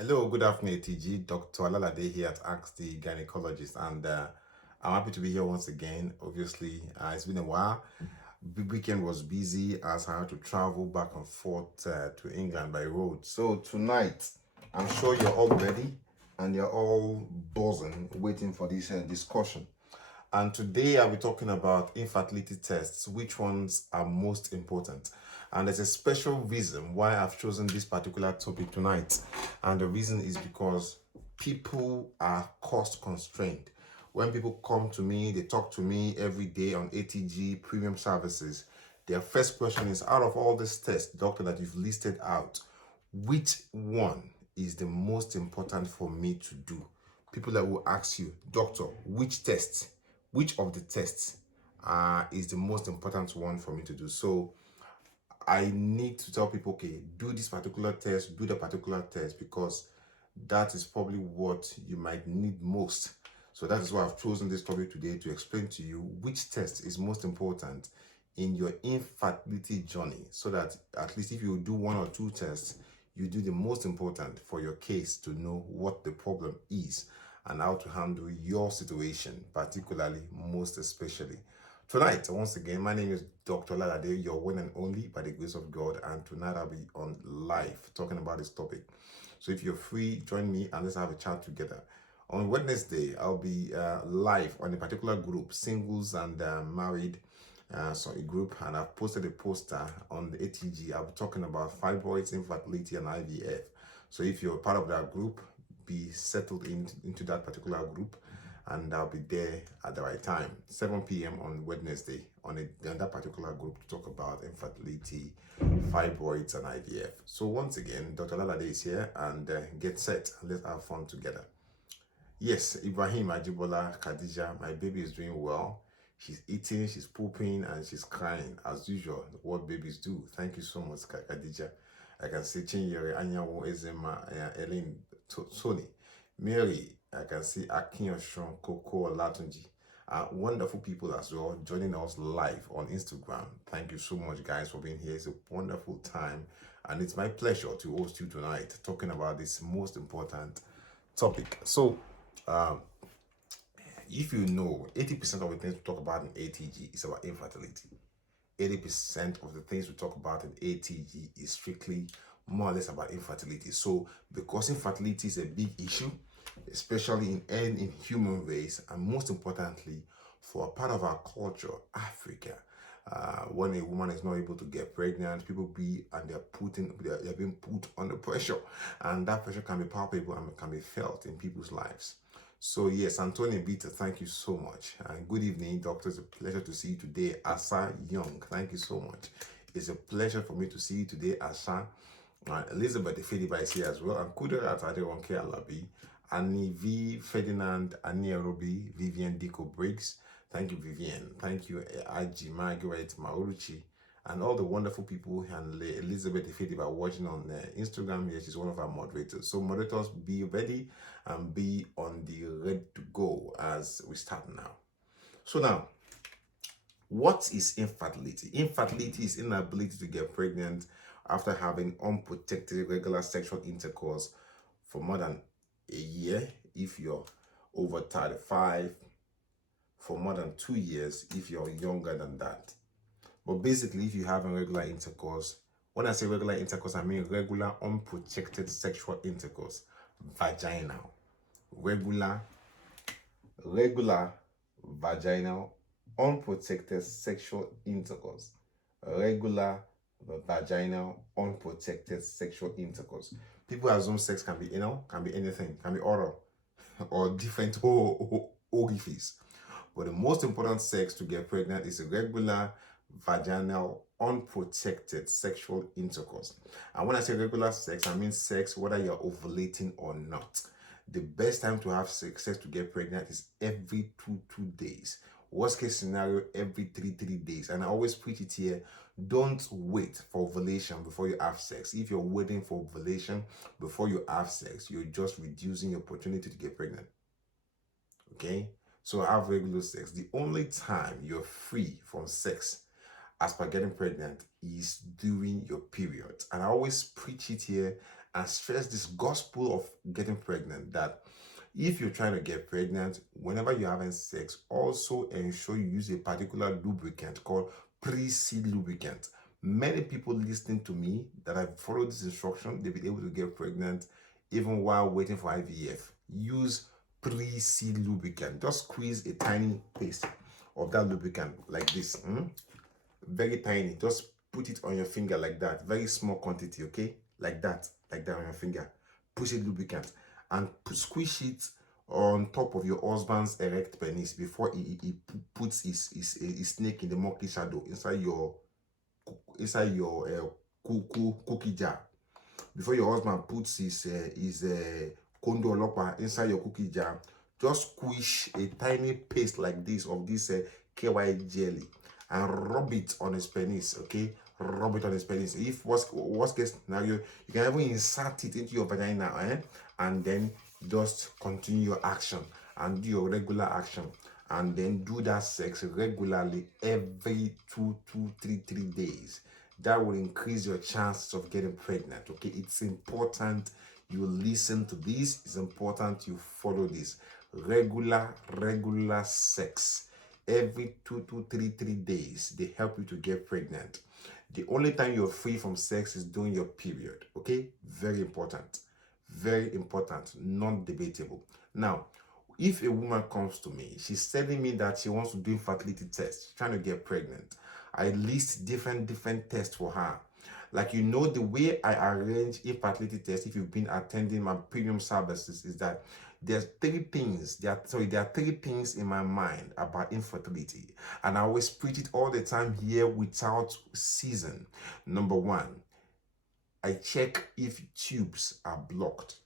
Hello, good afternoon, ATG. Dr. Alalade here at AsktheGynaecologist, and I'm happy to be here once again. Obviously, it's been a while. Big weekend was busy as I had to travel back and forth to England by road. So tonight, I'm sure you're all ready and you're all buzzing, waiting for this discussion. And today I'll be talking about infertility tests, which ones are most important. And there's a special reason why I've chosen this particular topic tonight. And the reason is because people are cost constrained. When people come to me, they talk to me every day on ATG premium services. Their first question is, out of all these tests, doctor, that you've listed out, which one is the most important for me to do? People that will ask you, doctor, which of the tests is the most important one for me to do? So I need to tell people, okay, do this particular test, do the particular test, because that is probably what you might need most. So that is why I've chosen this topic today to explain to you which test is most important in your infertility journey, so that at least if you do one or two tests, you do the most important for your case to know what the problem is and how to handle your situation, particularly, most especially. Tonight, once again, my name is Dr. Alalade, your one and only by the grace of God, and tonight I'll be on live talking about this topic. So if you're free, join me and let's have a chat together. On Wednesday, I'll be live on a particular group, singles and married, group, and I've posted a poster on the ATG. I'll be talking about fibroids, infertility, and IVF. So if you're part of that group, be settled into that particular group, and I'll be there at the right time, 7 p.m. on Wednesday, on that particular group, to talk about infertility, fibroids, and IVF. So once again, Dr. Alalade is here, and get set. Let's have fun together. Yes, Ibrahim Ajibola Khadija, my baby is doing well. She's eating, she's pooping, and she's crying, as usual, what babies do. Thank you so much, Khadija. I can see Chinyere, Anyawo, Ezema, Ellen, Tony, Mary. I can see Akinyoshon, Coco, Latunji. Wonderful people as well joining us live on Instagram. Thank you so much, guys, for being here. It's a wonderful time, and it's my pleasure to host you tonight talking about this most important topic. So, if you know, 80% of the things we talk about in ATG is about infertility. 80% of the things we talk about in ATG is strictly more or less about infertility. So because infertility is a big issue, especially in human race, and most importantly for a part of our culture, Africa, when a woman is not able to get pregnant, people they're being put under pressure, and that pressure can be palpable and can be felt in people's lives. So yes, Anthony Bita, thank you so much. And good evening, doctor. It's a pleasure to see you today. Asa Young, thank you so much. It's a pleasure for me to see you today, Asa. Elizabeth Fediba is here as well. And Kuderat Aderonke Alabi. Annie V. Ferdinand, Annie Arobi, Vivian Dico Briggs. Thank you, Vivian. Thank you, Aji, Margaret, Mauruchi, and all the wonderful people, and Elizabeth Ifediba watching on Instagram. Here, she's one of our moderators. So moderators, be ready and be on the ready to go as we start now. So now, what is infertility? Infertility is inability to get pregnant after having unprotected regular sexual intercourse for more than a year if you're over 35, for more than 2 years if you're younger than that. But basically, if you have a regular intercourse, when I say regular intercourse, I mean regular unprotected sexual intercourse, vaginal. Regular vaginal unprotected sexual intercourse. Regular vaginal unprotected sexual intercourse. People assume sex can be anal, can be anything, can be oral, or different orifice. But the most important sex to get pregnant is a regular vaginal unprotected sexual intercourse. And when I say regular sex, I mean sex whether you're ovulating or not. The best time to have sex to get pregnant is every two days. Worst case scenario, every three days. And I always preach it here: don't wait for ovulation before you have sex. If you're waiting for ovulation before you have sex, you're just reducing your opportunity to get pregnant. Okay? So have regular sex. The only time you're free from sex as per getting pregnant is during your period. And I always preach it here, and stress this gospel of getting pregnant, that if you're trying to get pregnant, whenever you're having sex, also ensure you use a particular lubricant called pre-seed lubricant. Many people listening to me that have followed this instruction, they've been able to get pregnant even while waiting for IVF. Use pre-seed lubricant. Just squeeze a tiny paste of that lubricant like this. Very tiny. Just put it on your finger like that. Very small quantity, okay? Like that on your finger. Push it lubricant and squish it on top of your husband's erect penis before he puts his snake in the murky shadow inside your cookie jar. Before your husband puts his kondo lopa inside your cookie jar, just squish a tiny paste like this of this KY jelly and rub it on his penis, okay? Rub it on his penis. If worst case scenario, you can even insert it into your vagina, and then just continue your action and do your regular action, and then do that sex regularly every 3 days. That will increase your chances of getting pregnant, okay? It's important you listen to this. It's important you follow this. Regular sex every 2 to 3 days. They help you to get pregnant. The only time you're free from sex is during your period, okay? Very important, non-debatable. Now, if a woman comes to me, she's telling me that she wants to do fertility tests, trying to get pregnant, I list different tests for her. Like, the way I arrange a fertility test, if you've been attending my premium services, is that there are three things in my mind about infertility, and I always preach it all the time here without season. Number one, I check if tubes are blocked.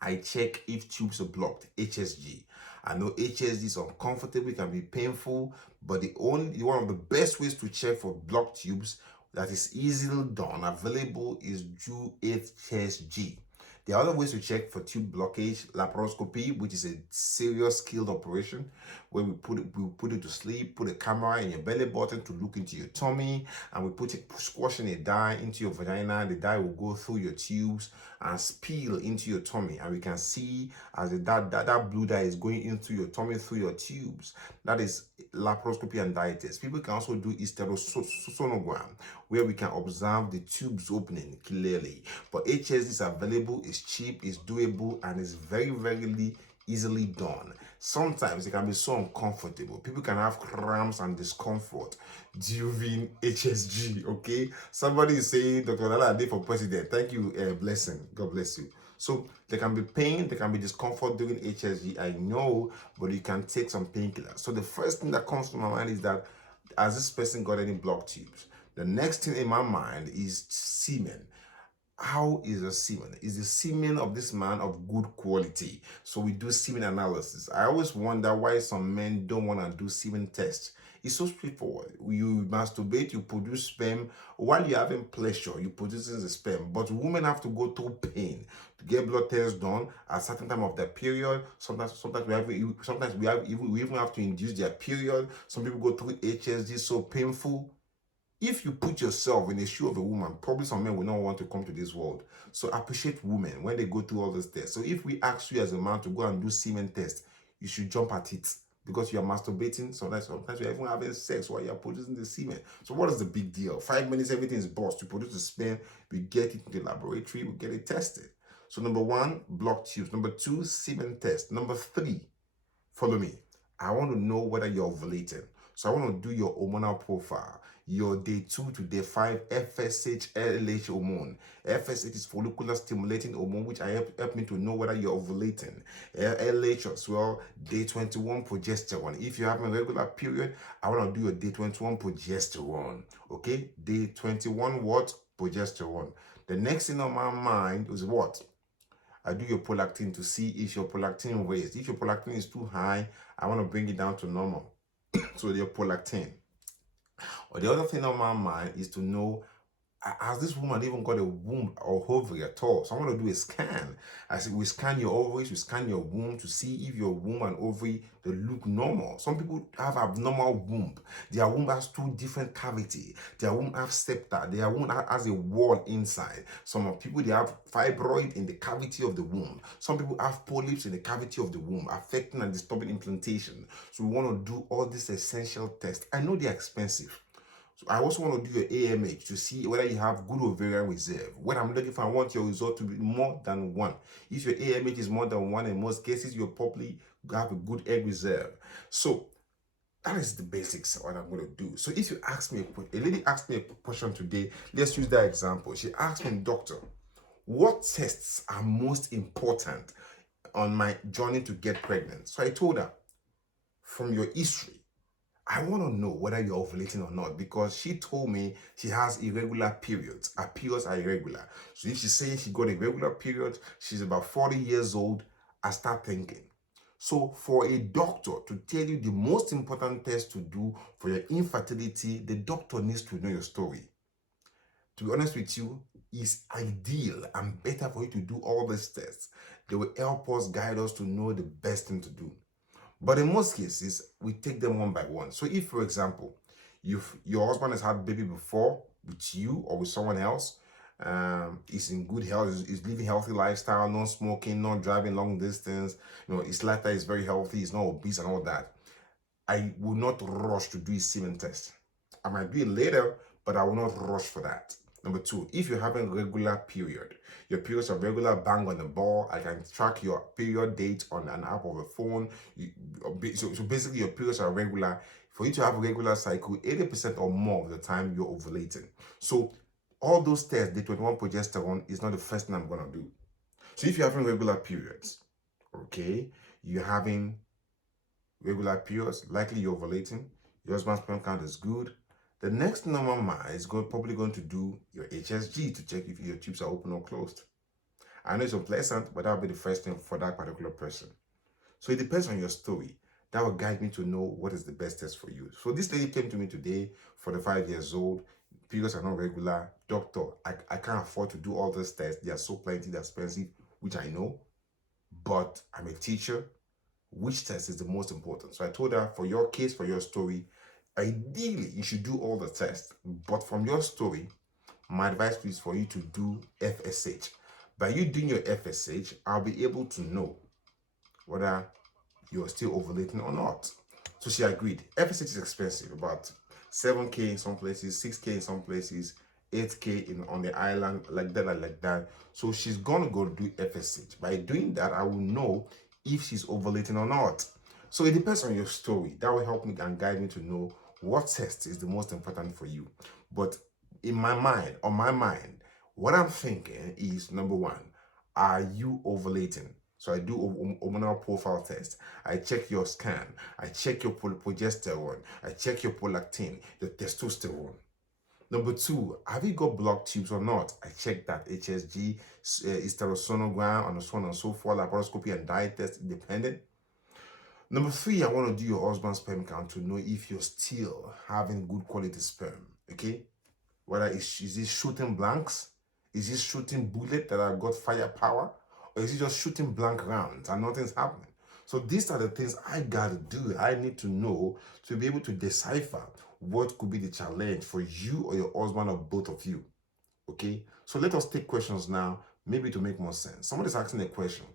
HSG. I know HSG is uncomfortable, it can be painful, but one of the best ways to check for blocked tubes that is easily done, available, is do HSG. There are other ways to check for tube blockage: laparoscopy, which is a serious skilled operation where we put it to sleep, put a camera in your belly button to look into your tummy, and we squashing a dye into your vagina. The dye will go through your tubes and spill into your tummy, and we can see as that blue dye is going into your tummy through your tubes. That is laparoscopy and dye test. People can also do hysterosonogram, where we can observe the tubes opening clearly. But HSG is available, is cheap, is doable, and is very easily done. Sometimes it can be so uncomfortable. People can have cramps and discomfort during HSG, okay? Somebody is saying, Dr. Alalade for president. Thank you, blessing. God bless you. So there can be pain, there can be discomfort during HSG, I know, but you can take some painkillers. So the first thing that comes to my mind is that, has this person got any blocked tubes? The next thing in my mind is semen. How is the semen? Is the semen of this man of good quality? So we do semen analysis. I always wonder why some men don't want to do semen tests. It's so straightforward. You masturbate, you produce sperm. While you're having pleasure, you produce the sperm. But women have to go through pain to get blood tests done at a certain time of their period. Sometimes we even have to induce their period. Some people go through HSG, so painful. If you put yourself in the shoe of a woman, probably some men will not want to come to this world. So appreciate women when they go through all these tests. So if we ask you as a man to go and do semen test, you should jump at it, because you are masturbating. Sometimes you're even having sex while you're producing the semen. So what is the big deal? 5 minutes, everything is bust. You produce the sperm, we get it in the laboratory, we get it tested. So number one, blocked tubes. Number two, semen test. Number three, follow me. I want to know whether you're ovulating. So I want to do your hormonal profile, your day 2 to day 5 FSH, LH hormone. FSH is follicular stimulating hormone, which help me to know whether you're ovulating. LH as well, day 21 progesterone. If you're having a regular period, I want to do your day 21 progesterone. Okay, day 21 what? Progesterone. The next thing on my mind is what? I do your prolactin to see if your prolactin raised. If your prolactin is too high, I want to bring it down to normal. So your prolactin. Or the other thing on my mind is to know Has this woman even got a womb or ovary at all? So I want to do a scan. I said, we scan your ovaries, we scan your womb to see if your womb and ovary, they look normal. Some people have abnormal womb. Their womb has two different cavities. Their womb has septa. Their womb has a wall inside. Some people, they have fibroid in the cavity of the womb. Some people have polyps in the cavity of the womb, affecting and disturbing implantation. So we want to do all these essential tests. I know they're expensive. So I also want to do your AMH to see whether you have good ovarian reserve. When I'm looking for, I want your result to be more than 1. If your AMH is more than 1, in most cases, you'll probably have a good egg reserve. So that is the basics of what I'm going to do. So if you ask me, a lady asked me a question today, let's use that example. She asked me, doctor, what tests are most important on my journey to get pregnant? So I told her, from your history, I want to know whether you're ovulating or not, because she told me she has irregular periods. Her periods are irregular. So if she's saying she got a regular period, she's about 40 years old, I start thinking. So for a doctor to tell you the most important test to do for your infertility, the doctor needs to know your story. To be honest with you, it's ideal and better for you to do all these tests. They will help us, guide us to know the best thing to do. But in most cases, we take them one by one. So if, for example, your husband has had a baby before with you or with someone else, is in good health, is living healthy lifestyle, not smoking, not driving long distance, his lifestyle is very healthy, he's not obese and all that, I will not rush to do a semen test. I might do it later, but I will not rush for that. Number 2, if you're having regular period, your periods are regular, bang on the ball, I can track your period date on an app of a phone. So basically your periods are regular. For you to have a regular cycle, 80% or more of the time you're ovulating. So all those tests, the 21 progesterone is not the first thing I'm going to do. So if you're having regular periods, okay, you're having regular periods, likely you're ovulating, your husband's sperm count is good, the next thing on my mind is probably going to do your HSG to check if your tubes are open or closed. I know it's unpleasant, but that'll be the first thing for that particular person. So it depends on your story. That will guide me to know what is the best test for you. So this lady came to me today, 45 years old, periods are not regular. Doctor, I can't afford to do all these tests. They are so plenty, they're expensive, which I know, but I'm a teacher. Which test is the most important? So I told her, for your case, for your story, ideally you should do all the tests, but from your story, my advice is for you to do FSH. By you doing your FSH, I'll be able to know whether you're still ovulating or not. So she agreed. FSH is expensive, about 7K in some places, 6K in some places, 8K on the island, like that. So she's gonna go do FSH. By doing that, I will know if she's ovulating or not. So it depends on your story. That will help me and guide me to know what test is the most important for you. But in my mind, on my mind, what I'm thinking is, number 1, are you ovulating? So I do hormonal profile test. I check your scan. I check your progesterone. I check your prolactin, your testosterone. Number 2, have you got blocked tubes or not? I check that HSG, hysterosonogram, and so on and so forth, laparoscopy and dye test independent. Number 3, I want to do your husband's sperm count to know if you're still having good quality sperm, okay? Whether is it shooting blanks? Is it shooting bullets that have got firepower? Or is it just shooting blank rounds and nothing's happening? So these are the things I gotta do. I need to know to be able to decipher what could be the challenge for you or your husband or both of you. Okay? So let us take questions now, maybe to make more sense. Somebody's asking a question.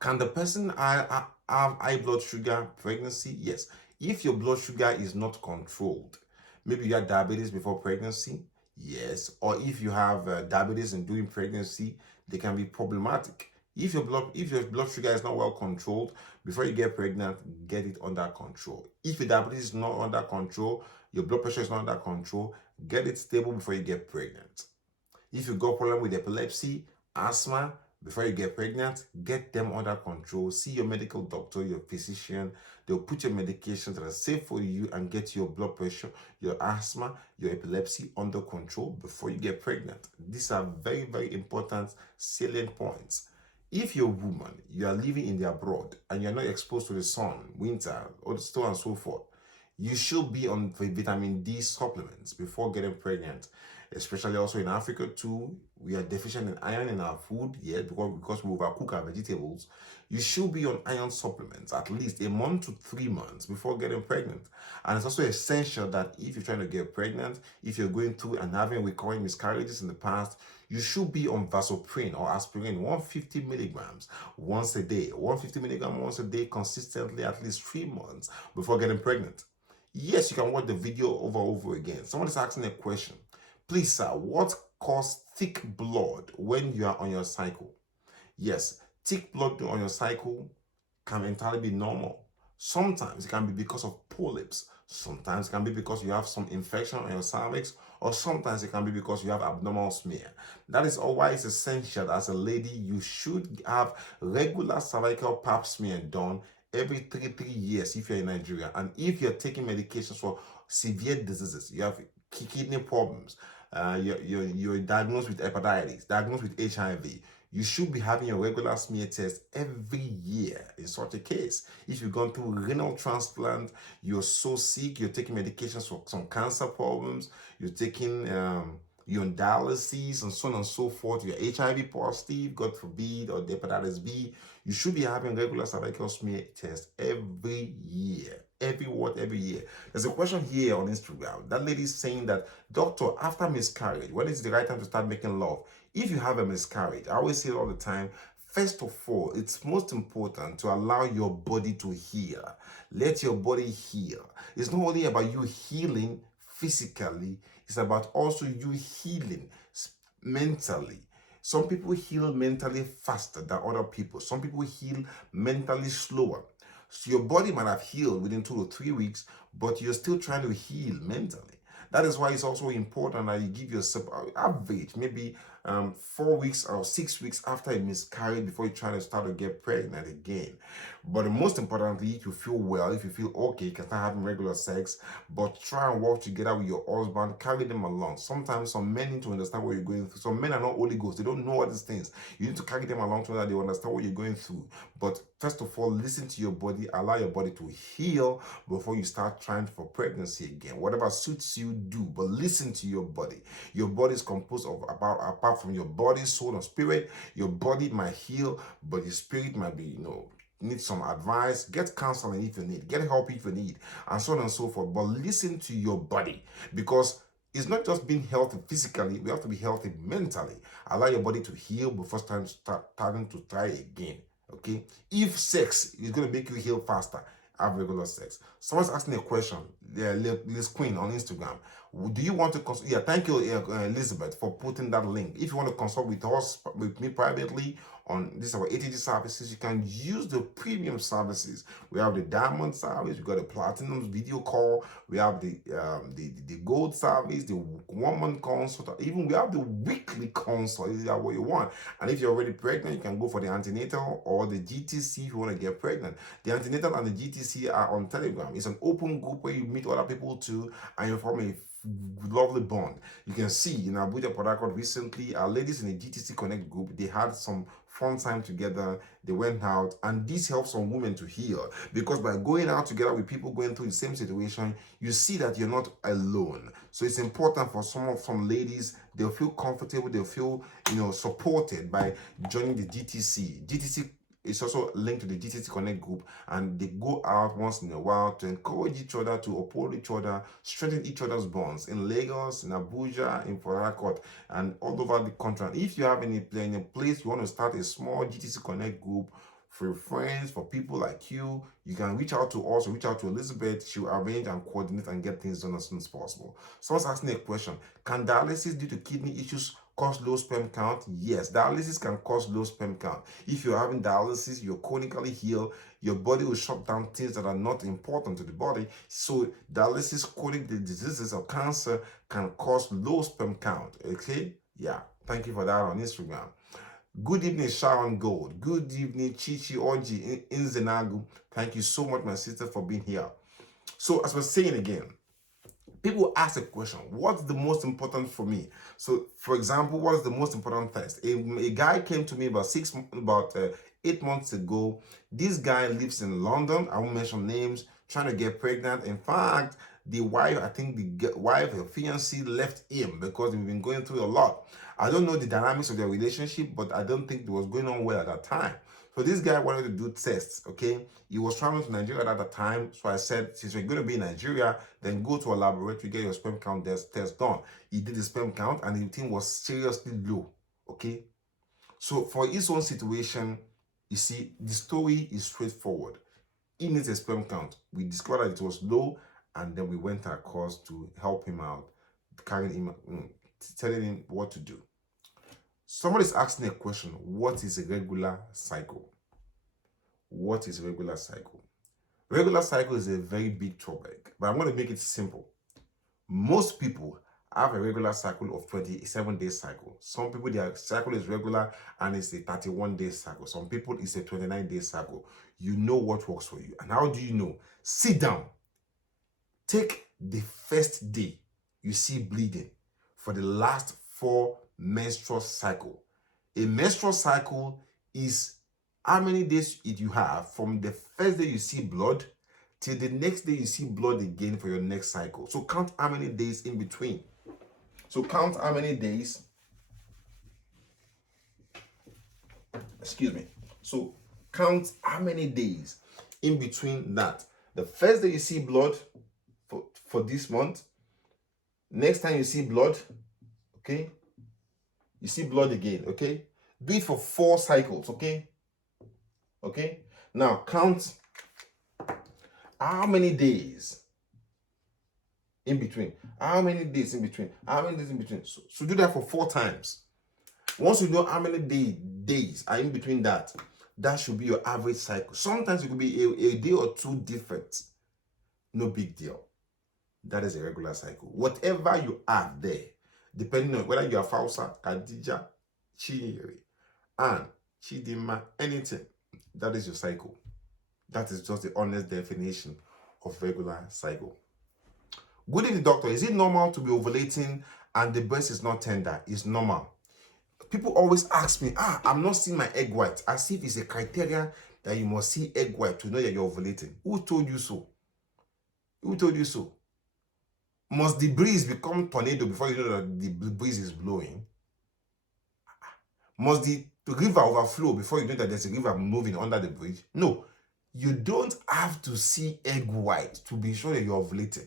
Can the person have high blood sugar pregnancy? Yes. If your blood sugar is not controlled, maybe you had diabetes before pregnancy, yes. Or if you have diabetes and during pregnancy, they can be problematic. If your blood sugar is not well controlled, before you get pregnant, get it under control. If your diabetes is not under control, your blood pressure is not under control, get it stable before you get pregnant. If you got problem with epilepsy, asthma, before you get pregnant, get them under control. See your medical doctor, your physician. They'll put your medications that are safe for you and get your blood pressure, your asthma, your epilepsy under control before you get pregnant. These are very, very important salient points. If you're a woman, you are living in the abroad and you're not exposed to the sun, winter, or so on and so forth, you should be on vitamin D supplements before getting pregnant. especially also in Africa too. We are deficient in iron in our food, yeah, because we overcook our vegetables. You should be on iron supplements at least a month to 3 months before getting pregnant. And it's also essential that if you're trying to get pregnant, if you're going through and having recurring miscarriages in the past, you should be on vasopressin or aspirin 150 milligrams once a day. 150 milligrams once a day consistently at least 3 months before getting pregnant. Yes, you can watch the video over and over again. Someone is asking a question. Please, sir, what causes thick blood when you are on your cycle? Yes, thick blood on your cycle can entirely be normal. Sometimes it can be because of polyps. Sometimes it can be because you have some infection on your cervix, or sometimes it can be because you have abnormal smear. That is why it's essential that as a lady, you should have regular cervical pap smear done every 3 years if you're in Nigeria. And if you're taking medications for severe diseases, you have kidney problems, you're diagnosed with hepatitis, diagnosed with HIV, you should be having a regular smear test every year in such a case. If you've gone through renal transplant, you're so sick, you're taking medications for some cancer problems, you're taking you're on dialysis and so on and so forth, you're HIV positive, God forbid, or hepatitis B, you should be having regular cervical smear test every year. Every year. There's a question here on Instagram. That lady is saying that, doctor, after miscarriage, when is the right time to start making love? If you have a miscarriage, I always say it all the time, first of all, it's most important to allow your body to heal. Let your body heal. It's not only about you healing physically, it's about also you healing mentally. Some people heal mentally faster than other people. Some people heal mentally slower. So your body might have healed within 2 to 3 weeks, but you're still trying to heal mentally. That is why it's also important that you give yourself an average, maybe 4 weeks or 6 weeks after a miscarriage before you try to start to get pregnant again. But the most importantly, if you feel well, if you feel okay, you can start having regular sex, but try and work together with your husband, carry them along. Sometimes some men need to understand what you're going through. Some men are not Holy Ghost, they don't know all these things. You need to carry them along so that they understand what you're going through. But first of all, listen to your body, allow your body to heal before you start trying for pregnancy again. Whatever suits you, do, but listen to your body. Your body is composed of apart from your body, soul, and spirit. Your body might heal, but your spirit might be, need some advice. Get counseling if you need, get help if you need, and so on and so forth. But listen to your body, because it's not just being healthy physically, we have to be healthy mentally. Allow your body to heal before starting to try again. Okay, if sex is going to make you heal faster, have regular sex. Someone's asking a question, Liz Queen on Instagram. Do you want to consult? Yeah, thank you, Elizabeth, for putting that link. If you want to consult with us, with me privately on this our ATG services, you can use the premium services. We have the diamond service, we got the platinum video call, we have the gold service, the 1 month consult, even we have the weekly consult. Is that what you want? And if you're already pregnant, you can go for the antenatal or the GTC if you want to get pregnant. The antenatal and the GTC are on Telegram. It's an open group where you meet other people too, and you form a lovely bond. You can see in Abuja, Port Harcourt recently, our ladies in the GTC Connect group, they had some fun time together. They went out, and this helps some women to heal, because by going out together with people going through the same situation, you see that you're not alone. So it's important for some ladies, they'll feel comfortable, they'll feel supported by joining the GTC. It's also linked to the GTC Connect group, and they go out once in a while to encourage each other, to uphold each other, strengthen each other's bonds in Lagos, in Abuja, in Port Harcourt, and all over the country. And if you have any place you want to start a small GTC Connect group for your friends, for people like you can reach out to us, or reach out to Elizabeth. She'll arrange and coordinate and get things done as soon as possible. Someone's asking a question: can dialysis due to kidney issues cause low sperm count? Yes, dialysis can cause low sperm count. If you're having dialysis, you're chronically healed, your body will shut down things that are not important to the body. So dialysis, chronic diseases or cancer can cause low sperm count. Okay? Yeah. Thank you for that on Instagram. Good evening, Sharon Gold. Good evening, Chichi Oji in Zenagu. Thank you so much, my sister, for being here. So as we're saying again, people ask a question: what's the most important for me? So, for example, what is the most important test? A guy came to me about 8 months ago. This guy lives in London. I won't mention names. Trying to get pregnant. In fact, the wife, I think the wife, the fiancé left him because they've been going through a lot. I don't know the dynamics of their relationship, but I don't think it was going on well at that time. So this guy wanted to do tests, okay? He was traveling to Nigeria at that time. So I said, since you're going to be in Nigeria, then go to a laboratory, get your sperm count test done. He did the sperm count and the thing was seriously low, okay? So for his own situation, you see, the story is straightforward. He needs a sperm count. We discovered that it was low, and then we went our course to help him out, carrying him, telling him what to do. Somebody's asking a question: what is a regular cycle? What is a regular cycle? Regular cycle is a very big topic, but I'm going to make it simple. Most people have a regular cycle of 27-day cycle. Some people, their cycle is regular and it's a 31-day cycle. Some people, it's a 29-day cycle. You know what works for you. And how do you know? Sit down. Take the first day you see bleeding for the last 4 menstrual cycle. A menstrual cycle is how many days you have from the first day you see blood till the next day you see blood again for your next cycle. So count how many days in between. So count how many days. Excuse me. So count how many days in between that. The first day you see blood for this month. Next time you see blood, okay? You see blood again, okay? Do it for 4 cycles, okay? Okay? Now count how many days in between. How many days in between? How many days in between? So do that for 4 times. Once you know how many days are in between that, that should be your average cycle. Sometimes it could be a day or 2 different. No big deal. That is a regular cycle. Whatever you have there, depending on whether you are Fausa, Khadija, Chiri, and Chidima, anything, that is your cycle. That is just the honest definition of regular cycle. Good evening, doctor. Is it normal to be ovulating and the breast is not tender? It's normal. People always ask me, I'm not seeing my egg white, as if it's a criteria that you must see egg white to know that you're ovulating. Who told you so? Who told you so? Must the breeze become tornado before you know that the breeze is blowing? Must the river overflow before you know that there's a river moving under the bridge? No. You don't have to see egg white to be sure that you're ovulating.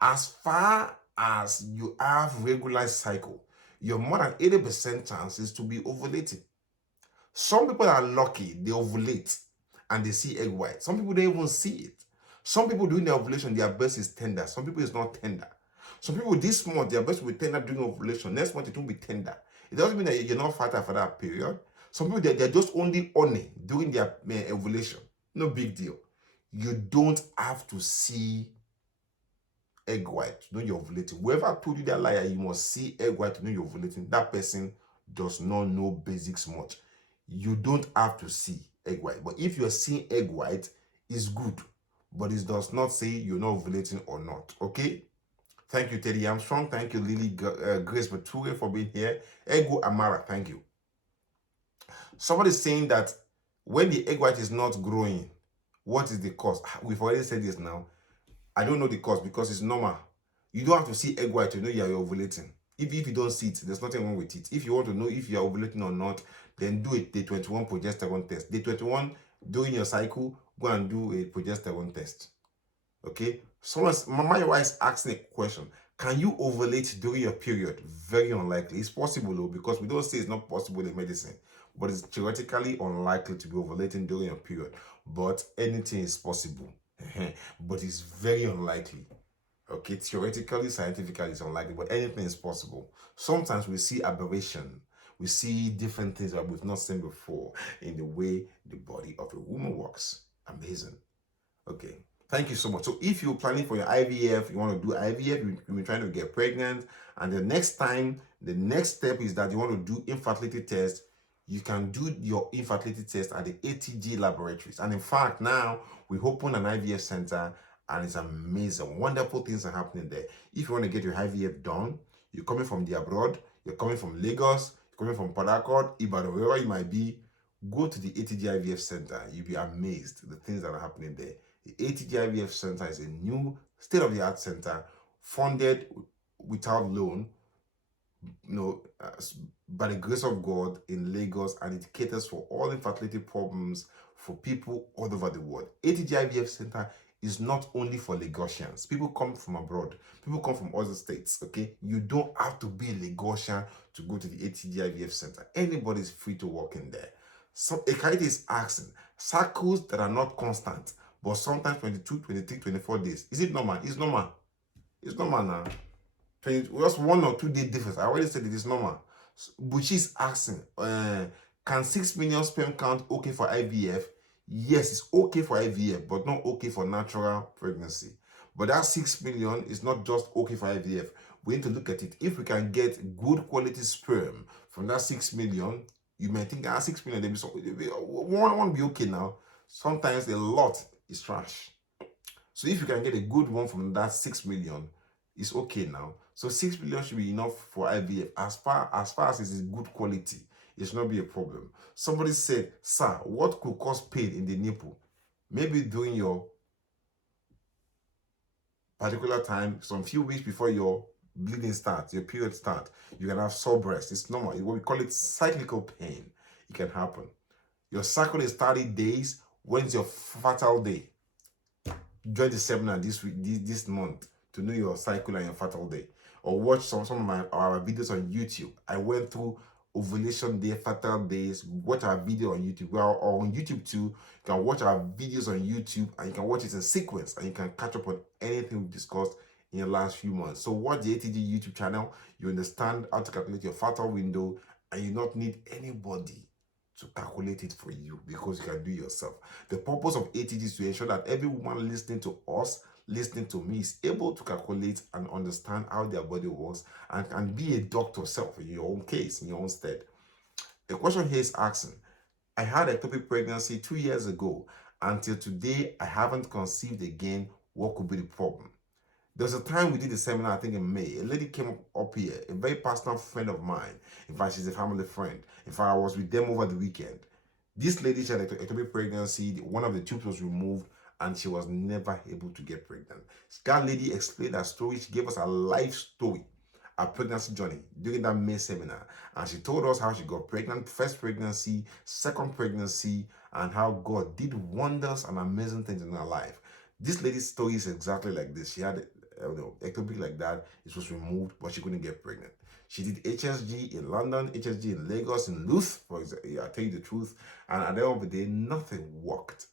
As far as you have regular cycle, you're more than 80% chances to be ovulating. Some people are lucky, they ovulate and they see egg white. Some people don't even see it. Some people during their ovulation, their breast is tender. Some people it's not tender. Some people this month, their breast will be tender during ovulation. Next month, it won't be tender. It doesn't mean that you're not fertile for that period. Some people, they're just only honey during their ovulation. No big deal. You don't have to see egg white to know you're ovulating. Whoever told you that liar, you must see egg white to know you're ovulating, that person does not know basics much. You don't have to see egg white. But if you're seeing egg white, it's good. But it does not say you're not ovulating or not. Okay? Thank you, Teddy Armstrong. Thank you, Lily Grace Bature, for being here. Ego Amara, thank you. Somebody's saying that when the egg white is not growing, what is the cause? We've already said this now. I don't know the cause because it's normal. You don't have to see egg white to know you're ovulating. If you don't see it, there's nothing wrong with it. If you want to know if you're ovulating or not, then do a day 21 progesterone test. Day 21, during your cycle, go and do a progesterone test. Okay? My wife is asking a question. Can you ovulate during your period? Very unlikely. It's possible though, because we don't say it's not possible in medicine, but it's theoretically unlikely to be ovulating during your period. But anything is possible. But it's very unlikely. Okay, theoretically, scientifically, it's unlikely, but anything is possible. Sometimes we see aberration. We see different things that we've not seen before in the way the body of a woman works. Amazing. Okay, thank you so much. So if you're planning for your IVF, you want to do IVF, you're trying to get pregnant, and the next step is that you want to do infertility test, you can do your infertility test at the ATG laboratories. And in fact, now we open an IVF center, and it's amazing. Wonderful things are happening there. If you want to get your IVF done, you're coming from the abroad, you're coming from Lagos, you're coming from Port Harcourt, Ibadan, wherever you might be, go to the ATG IVF center. You'll be amazed at the things that are happening there. The ATG IVF center is a new state-of-the-art center, funded without loan, by the grace of God in Lagos, and it caters for all infertility problems for people all over the world. ATG IVF Center is not only for Lagosians. People come from abroad. People come from other states, okay? You don't have to be a Lagosian to go to the ATG IVF Center. Anybody is free to walk in there. So Ekayite is asking, cycles that are not constant, but sometimes 22, 23, 24 days. Is it normal? It's normal. It's normal now. Just 1 or 2 day difference. I already said it is normal. But she's asking, can 6 million sperm count okay for IVF? Yes, it's okay for IVF, but not okay for natural pregnancy. But that 6 million is not just okay for IVF. We need to look at it. If we can get good quality sperm from that 6 million, you may think, 6 million, one won't be okay now. Sometimes a lot is trash. So if you can get a good one from that 6 million, it's okay now. So 6 million should be enough for IVF. As far as it is good quality, it should not be a problem. Somebody said, sir, what could cause pain in the nipple? Maybe during your particular time, some few weeks before your bleeding starts, your period starts, you can have sore breast. It's normal. What we call it cyclical pain. It can happen. Your cycle is 30 days. When's your fertile day? Join the seminar this month to know your cycle and your fertile day, or watch some of our videos on YouTube. I went through ovulation day, fertile days. Watch our video on YouTube. We are on YouTube too. You can watch our videos on YouTube, and you can watch it in sequence, and you can catch up on anything we discussed in the last few months. So watch the ATG YouTube channel. You understand how to calculate your fertile window, and you not need anybody to calculate it for you, because you can do it yourself. The purpose of ATG is to ensure that every woman listening to us, listening to me, is able to calculate and understand how their body works, and can be a doctor self in your own case, in your own stead. The question here is asking, I had a ectopic pregnancy 2 years ago. Until today, I haven't conceived again. What could be the problem? There was a time we did a seminar, I think in May. A lady came up here, a very personal friend of mine. In fact, she's a family friend. In fact, I was with them over the weekend. This lady, she had an ectopic pregnancy. One of the tubes was removed, and she was never able to get pregnant. That lady explained her story. She gave us a life story, a pregnancy journey during that May seminar. And she told us how she got pregnant, first pregnancy, second pregnancy, and how God did wonders and amazing things in her life. This lady's story is exactly like this. She had ectopic like that. It was removed, but she couldn't get pregnant. She did HSG in London, HSG in Lagos, in Louth, for example. I'll tell you the truth. And at the end of the day, nothing worked.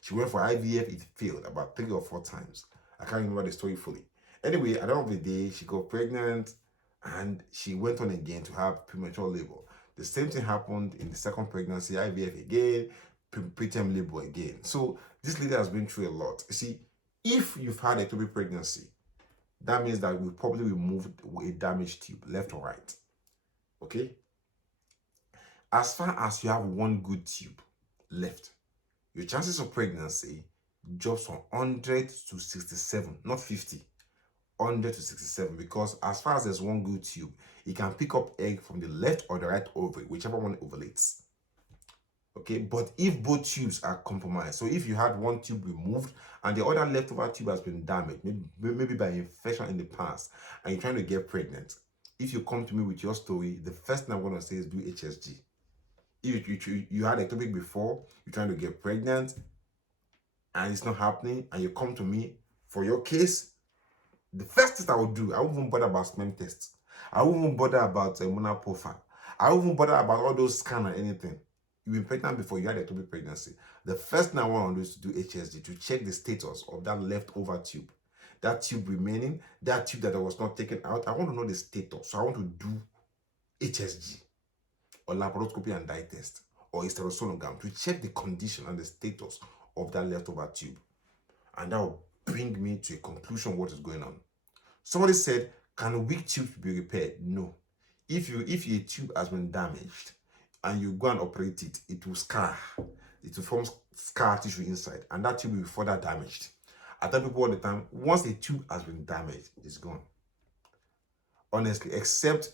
She went for IVF, it failed about 3 or 4 times. I can't remember the story fully. Anyway, at the end of the day, she got pregnant, and she went on again to have premature labor. The same thing happened in the second pregnancy, IVF again, preterm labor again. So this lady has been through a lot. You see, if you've had a ectopic pregnancy, that means that we probably removed a damaged tube, left or right. Okay? As far as you have one good tube left, your chances of pregnancy drops from 100 to 67, not 50. 100 to 67, because as far as there's one good tube, it can pick up egg from the left or the right ovary, whichever one ovulates. Okay, but if both tubes are compromised, so if you had one tube removed and the other leftover tube has been damaged, maybe by infection in the past, and you're trying to get pregnant, if you come to me with your story, the first thing I'm going to say is do HSG. If you had ectopic before, you're trying to get pregnant, and it's not happening, and you come to me for your case, the first test I would do, I won't even bother about sperm tests. I won't even bother about hormonal profile. I won't even bother about all those scans or anything. You've been pregnant before, you had a ectopic pregnancy. The first thing I want to do is to do HSG to check the status of that leftover tube. That tube remaining, that tube that was not taken out, I want to know the status. So I want to do HSG or laparoscopy and dye test or hysterosonogram to check the condition and the status of that leftover tube. And that will bring me to a conclusion what is going on. Somebody said, can weak tubes be repaired? No. If a tube has been damaged, and you go and operate it, it will scar. It will form scar tissue inside, and that tube will be further damaged. I tell people all the time, once a tube has been damaged, it's gone. Honestly, except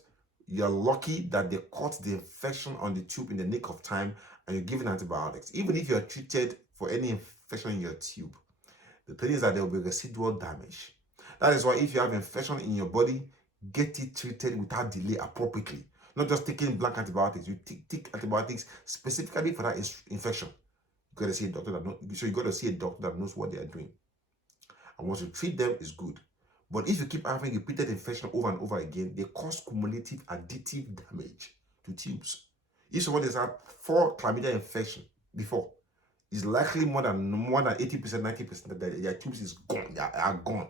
you're lucky that they caught the infection on the tube in the nick of time and you're given antibiotics. Even if you're treated for any infection in your tube, The thing is that there will be residual damage. That is why if you have infection in your body, get it treated without delay appropriately. Not just taking blank antibiotics. You take antibiotics specifically for that infection. You got to see a doctor that knows. So you got to see a doctor that knows what they are doing. And once you treat them, is good. But if you keep having repeated infection over and over again, they cause cumulative additive damage to tubes. If somebody has had 4 chlamydia infection before, it's likely more than 80%, 90% that their tubes is gone. They are gone.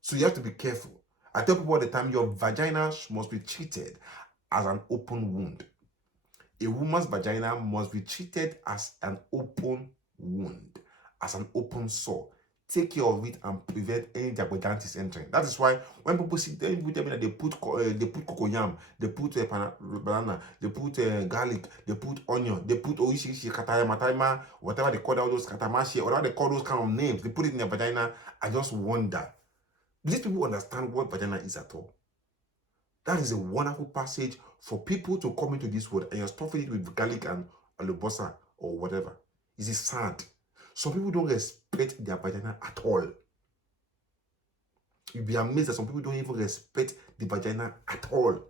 So you have to be careful. I tell people all the time, your vagina must be treated as an open wound. A woman's vagina must be treated as an open wound, as an open sore. Take care of it and prevent any diabetes entering. That is why when people see them, they put cocoyam, they put banana, they put garlic, they put onion, they put oishi, katayama, whatever they call all those katamashi, whatever they call those kind of names, they put it in their vagina. I just wonder, do these people understand what vagina is at all? That is a wonderful passage for people to come into this world, and you're stuffing it with garlic and alubosa or whatever. It is sad. Some people don't respect their vagina at all. You'll be amazed that some people don't even respect the vagina at all.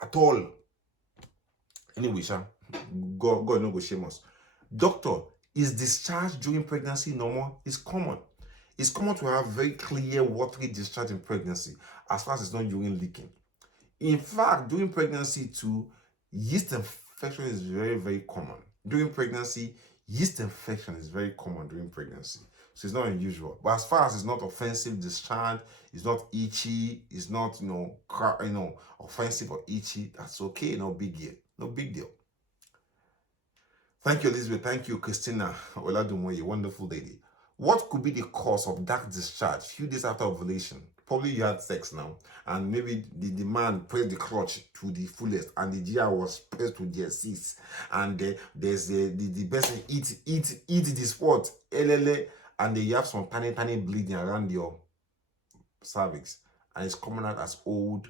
At all. Anyway, God no go shame us. Doctor, is discharge during pregnancy normal? It's common. It's common to have very clear watery discharge in pregnancy, as far as it's not urine leaking. In fact, during pregnancy too, yeast infection is very, very common. During pregnancy, yeast infection is very common during pregnancy. So it's not unusual. But as far as it's not offensive discharge, it's not itchy, it's not, offensive or itchy, that's okay. No big deal. No big deal. Thank you, Elizabeth. Thank you, Christina Oladumoye, wonderful lady. What could be the cause of dark discharge few days after ovulation? Probably you had sex now, and maybe the man pressed the clutch to the fullest, and the GI was pressed to the assist, and there's the person eat the spot, and you have some tiny bleeding around your cervix, and it's coming out as old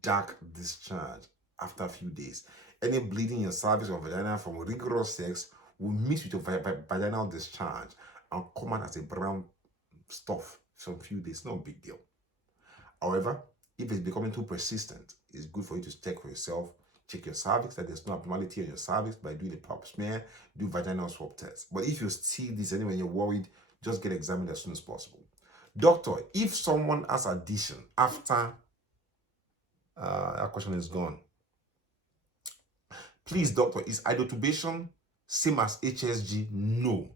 dark discharge after a few days. Any bleeding in your cervix or vagina from rigorous sex will mix with your vaginal discharge and come out as a brown stuff for a few days. No big deal. However, if it's becoming too persistent, it's good for you to check for yourself. Check your cervix, that there's no abnormality in your cervix by doing a pap smear, do vaginal swab test. But if you see this anyway, you're worried, just get examined as soon as possible. Doctor, if someone has addition after that question is gone, please, doctor, is idotubation same as HSG? No.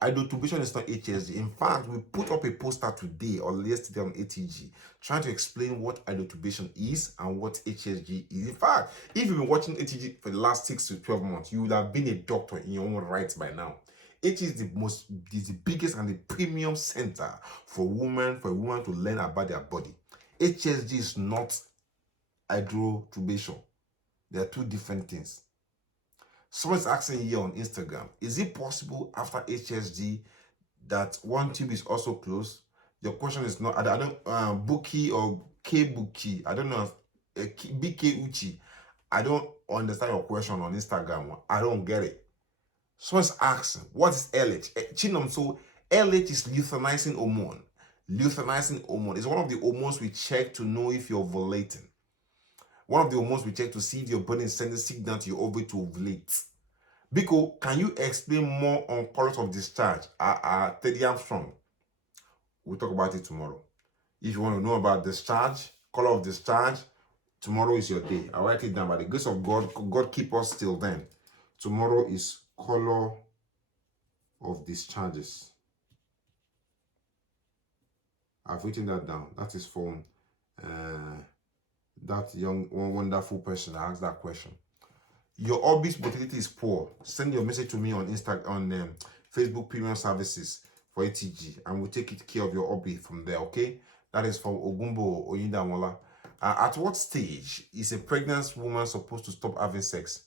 Idotubation is not HSG. In fact, we put up a poster today or yesterday on ATG trying to explain what idotubation is and what HSG is. In fact, if you've been watching ATG for the last 6 to 12 months, you would have been a doctor in your own right by now. ATG is the biggest and the premium center for women, for a woman to learn about their body. HSG is not idotubation. They are two different things. Someone's asking here on Instagram, is it possible after HSG that one tube is also closed? Your question is not, I don't, Buki or K Buki, I don't know, BK Uchi. I don't understand your question on Instagram. I don't get it. Someone's asking, what is LH? Chinom, so LH is luteinizing hormone. Luteinizing hormone is one of the hormones we check to know if you're ovulating. One of the hormones we check to see if your body is sending signal to your ovary to ovulate. Biko, can you explain more on colors of discharge? Teddy Armstrong. We'll talk about it tomorrow. If you want to know about discharge, color of discharge, tomorrow is your day. I'll write it down. By the grace of God, God keep us till then. Tomorrow is color of discharges. I've written that down. That is from that young, wonderful person that asked that question. Your Orbis motility is poor. Send your message to me on Facebook Premium Services for ATG, and we'll take care of your Orbis from there, okay? That is from Ogumbo Oyindamola. At what stage is a pregnant woman supposed to stop having sex?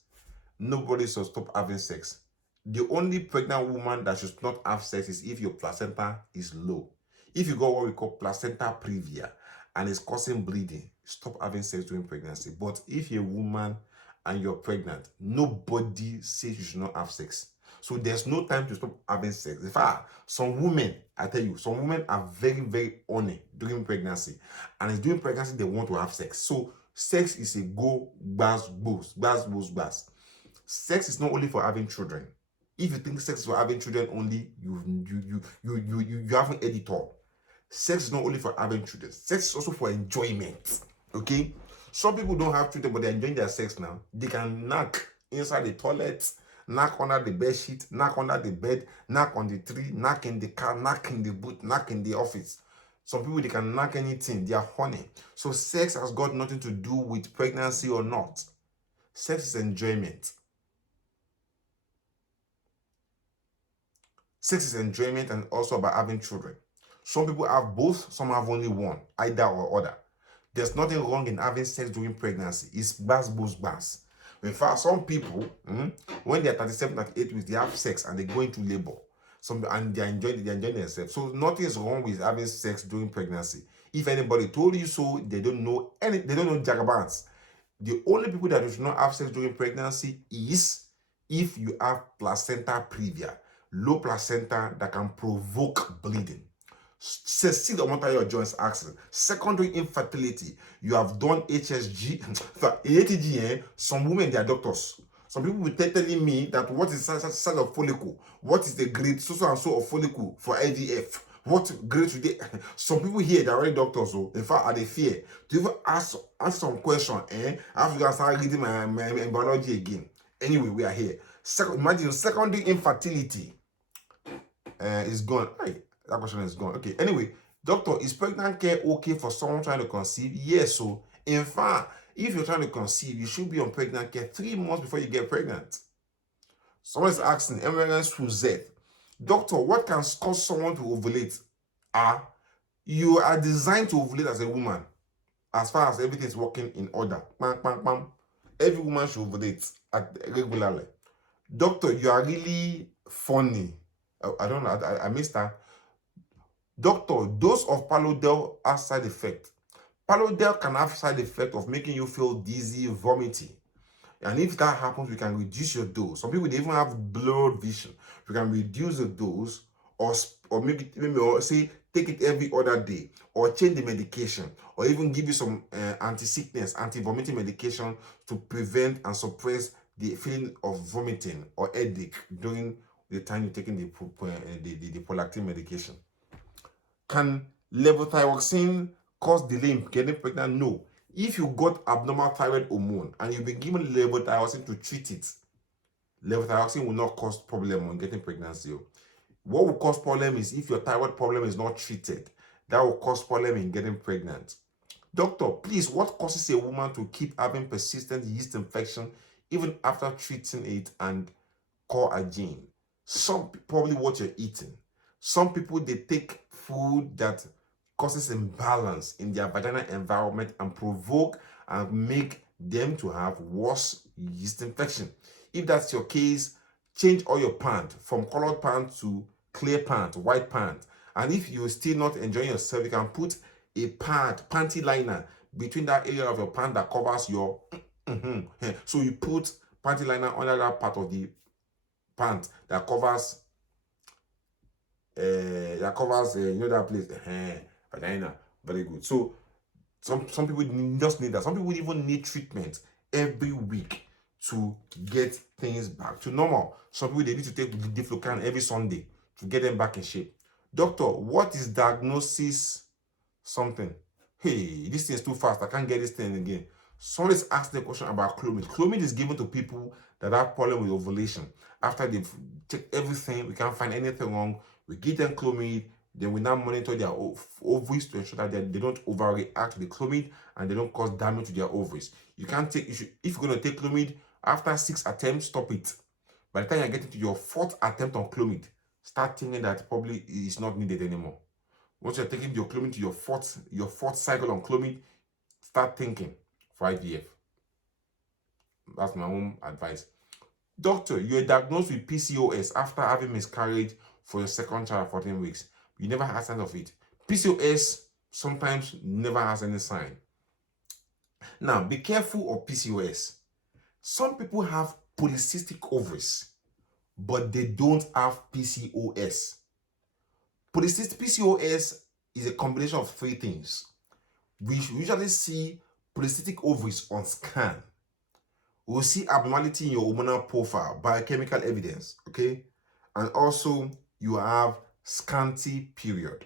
Nobody should stop having sex. The only pregnant woman that should not have sex is if your placenta is low. If you got what we call placenta previa and it's causing bleeding, stop having sex during pregnancy. But if you're a woman and you're pregnant, nobody says you should not have sex. So there's no time to stop having sex. In fact, some women, I tell you, some women are very, very horny during pregnancy. And it's during pregnancy they want to have sex. So sex is a go, baz, boost, baz, boost, baz. Sex is not only for having children. If you think sex is for having children only, you haven't heard it all. Sex is not only for having children. Sex is also for enjoyment. Okay? Some people don't have children, but they're enjoying their sex now. They can knock inside the toilet, knock under the bed sheet, knock under the bed, knock on the tree, knock in the car, knock in the boot, knock in the office. Some people, they can knock anything. They are horny. So sex has got nothing to do with pregnancy or not. Sex is enjoyment. Sex is enjoyment and also about having children. Some people have both, some have only one, either or other. There's nothing wrong in having sex during pregnancy. It's bas, bas. In fact, some people, when they're 37, 38 weeks, they have sex and they go into labor. And they're enjoying themselves. So nothing is wrong with having sex during pregnancy. If anybody told you so, they don't know jagabans. The only people that should not have sex during pregnancy is if you have placenta previa, low placenta that can provoke bleeding. See the matter your joints access. Secondary infertility. You have done HSG, ATG. Some women, they are doctors. Some people will telling me that what is the size of follicle, what is the grade so and so of follicle for IVF, what grade should they? Some people here, they're already doctors, so in fact, are they fear to even answer some question? After you start reading my biology again. Anyway, we are here. Imagine secondary infertility is gone. That question is gone. Okay. Anyway, doctor, is pregnant care okay for someone trying to conceive? Yes. So, in fact, if you're trying to conceive, you should be on pregnant care 3 months before you get pregnant. Someone is asking, emergency through Z. Doctor, what can cause someone to ovulate? You are designed to ovulate as a woman, as far as everything is working in order. Bam, bam, bam. Every woman should ovulate regularly. Doctor, you are really funny. I don't know. I missed that. Doctor, dose of Palodel has side effect. Palodel can have side effect of making you feel dizzy, vomiting. And if that happens, we can reduce your dose. Some people, they even have blurred vision. We can reduce the dose or maybe say take it every other day or change the medication or even give you some anti-sickness, anti-vomiting medication to prevent and suppress the feeling of vomiting or headache during the time you're taking the prolactin medication. Can levothyroxine cause delay in getting pregnant? No. If you got abnormal thyroid hormone and you've been given levothyroxine to treat it, levothyroxine will not cause problem on getting pregnancy. What will cause problem is if your thyroid problem is not treated. That will cause problem in getting pregnant. Doctor, please, what causes a woman to keep having persistent yeast infection even after treating it and call a gene? Some probably what you're eating. Some people, they take food that causes imbalance in their vaginal environment and provoke and make them to have worse yeast infection. If that's your case, change all your pants from colored pants to clear pants, white pants. And if you're still not enjoying yourself, you can put a panty liner between that area of your pant that covers your so you put panty liner under that part of the pant that covers you know that place, vagina. Very good. So some people just need that. Some people even need treatment every week to get things back to normal. Some people, they need to take Diflucan every Sunday to get them back in shape. Doctor, what is diagnosis something? Hey, this thing is too fast. I can't get this thing again. Somebody's asked the question about Clomid. Clomid is given to people that have problem with ovulation. After they've checked everything, we can't find anything wrong. We give them Clomid. Then we now monitor their ovaries to ensure that they don't overreact to the Clomid and they don't cause damage to their ovaries. You can't take, if you're going to take Clomid, after 6 attempts, stop it. By the time you get into your 4th attempt on Clomid, start thinking that probably it's not needed anymore. Once you're taking your Clomid to your fourth cycle on Clomid, start thinking for IVF. That's my own advice. Doctor, you're diagnosed with PCOS after having miscarriage for your 2nd child at 14 weeks. You never had signs of it. PCOS sometimes never has any sign. Now, be careful of PCOS. Some people have polycystic ovaries. but they don't have PCOS. Polycystic PCOS is a combination of three things. We usually see polycystic ovaries on scan. We'll see abnormality in your hormonal profile, biochemical evidence, okay? And also, you have scanty period.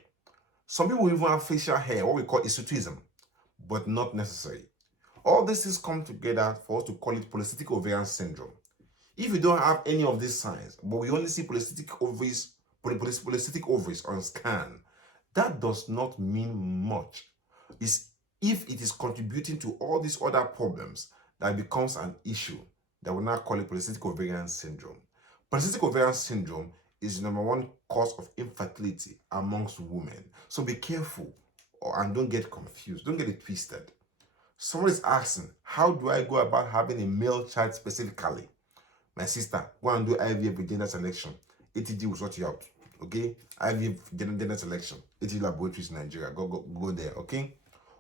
Some people even have facial hair, what we call hirsutism, but not necessary. All these things come together for us to call it polycystic ovarian syndrome. If you don't have any of these signs, but we only see polycystic ovaries on scan, that does not mean much. It's if it is contributing to all these other problems that becomes an issue that we now call it polycystic ovarian syndrome. Polycystic ovarian syndrome is the number one cause of infertility amongst women. So be careful and don't get confused. Don't get it twisted. Someone is asking, how do I go about having a male child specifically? My sister, go and do IVF with gender selection. ATG will sort you out. Okay? IVF gender selection. ATG Laboratories Nigeria. Go there. Okay?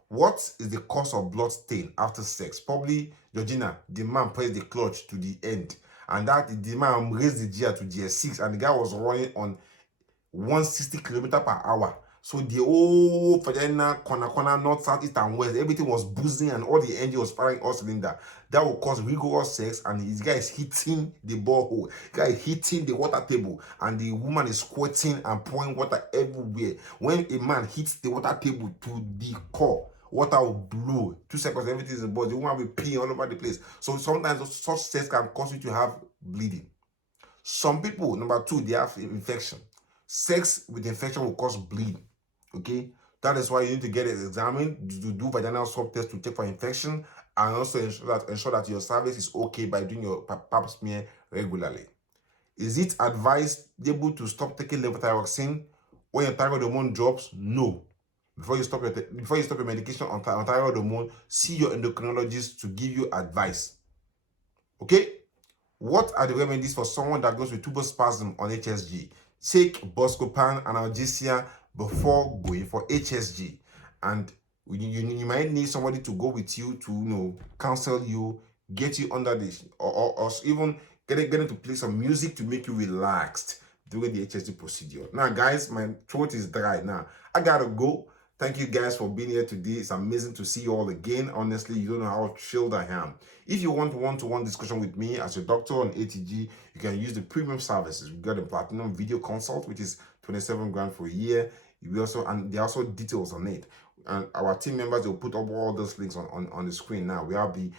What is the cause of blood stain after sex? Probably, Georgina, the man pressed the clutch to the end. And that the man raised the gear to gear 6. And the guy was running on 160 km/h. So the whole vagina, corner, north, south, east, and west, everything was buzzing and all the engine was firing all cylinder. That will cause rigorous sex, and the guy is hitting the borehole. The guy is hitting the water table, and the woman is squirting and pouring water everywhere. When a man hits the water table to the core, water will blow. 2 seconds, everything is in the body. The woman will pee all over the place. So sometimes such sex can cause you to have bleeding. Some people, number 2, they have infection. Sex with infection will cause bleeding. Okay, that is why you need to get it examined, to do vaginal swab test to check for infection, and also ensure that your cervix is okay by doing your pap smear regularly. Is it advisable to stop taking levothyroxine when your thyroid hormone drops? No. Before you stop your medication on thyroid hormone, see your endocrinologist to give you advice. Okay? What are the remedies for someone that goes with tubal spasm on HSG? Take Buscopan, analgesia before going for HSG. And you might need somebody to go with you to counsel you, get you under this, or even get to play some music to make you relaxed during the HSG procedure. Now, guys, my throat is dry now. I gotta go. Thank you guys for being here today. It's amazing to see you all again. Honestly, you don't know how thrilled I am. If you want one-to-one discussion with me as a doctor on ATG, you can use the premium services. We got a platinum video consult, which is 27 grand for a year. There are also details on it. And our team members will put up all those links on the screen now. We have the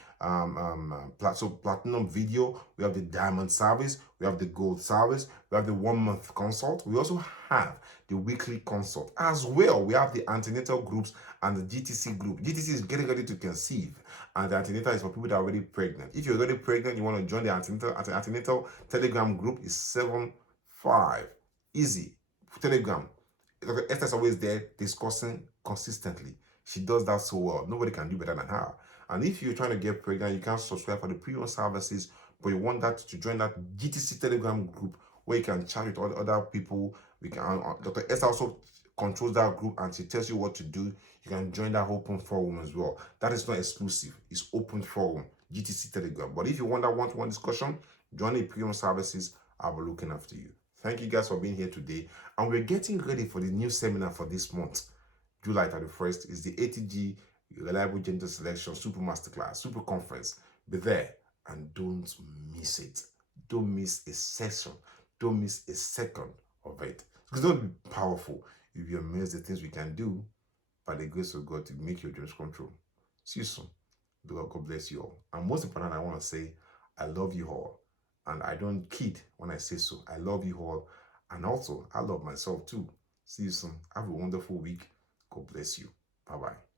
platinum video, we have the diamond service, we have the gold service, we have the 1-month consult. We also have the weekly consult. As well, we have the antenatal groups and the GTC group. GTC is getting ready to conceive, and the antenatal is for people that are already pregnant. If you're already pregnant, you want to join the antenatal Telegram group, is 75. Easy. Telegram. Esther's always there discussing consistently. She does that so well. Nobody can do better than her. And if you're trying to get pregnant, you can subscribe for the premium services, but you want that to join that GTC Telegram group where you can chat with other people. Dr. Esther also controls that group, and she tells you what to do. You can join that open forum as well. That is not exclusive. It's open forum, GTC Telegram. But if you want that one-to-one discussion, join the premium services. I'll be looking after you. Thank you guys for being here today. And we're getting ready for the new seminar for this month. July 31st is the ATG Reliable Gender Selection Super Masterclass, Super Conference. Be there and don't miss it. Don't miss a session. Don't miss a second of it. It's going to be powerful. You'll be amazed at the things we can do by the grace of God to make your dreams come true. See you soon. God bless you all. And most important, I want to say, I love you all. And I don't kid when I say so. I love you all. And also, I love myself too. See you soon. Have a wonderful week. God bless you. Bye-bye.